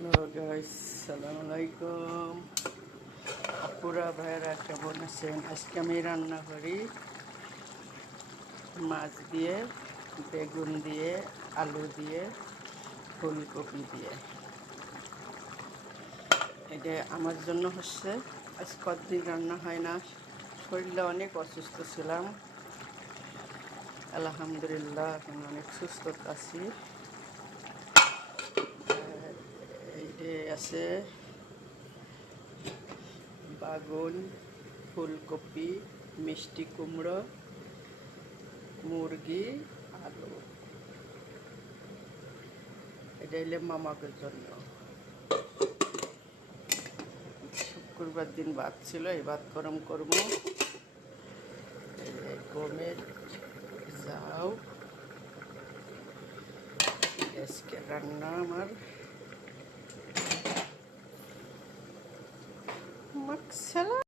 Hello guys, সালামু আলাইকুম। আপুরা ভাইরা কেমন আছেন? আজকে আমি রান্না করি মাছ দিয়ে, বেগুন দিয়ে, আলু দিয়ে, ফুলকপি দিয়ে। এটা আমার জন্য হচ্ছে আজ কতদিন রান্না হয় না। শরীরটা অনেক অসুস্থ ছিলাম, আলহামদুলিল্লাহ এখন অনেক সুস্থ আছি। এই আছে বাগুন, ফুলকপি, মিষ্টি কুমড়ো, মুরগি, আলু। এটা হইলে মামাকের জন্য। শুক্রবার দিন ভাত ছিল, এই ভাত গরম করবো। গমের যাও আজকে রান্না আমার মাকসালা।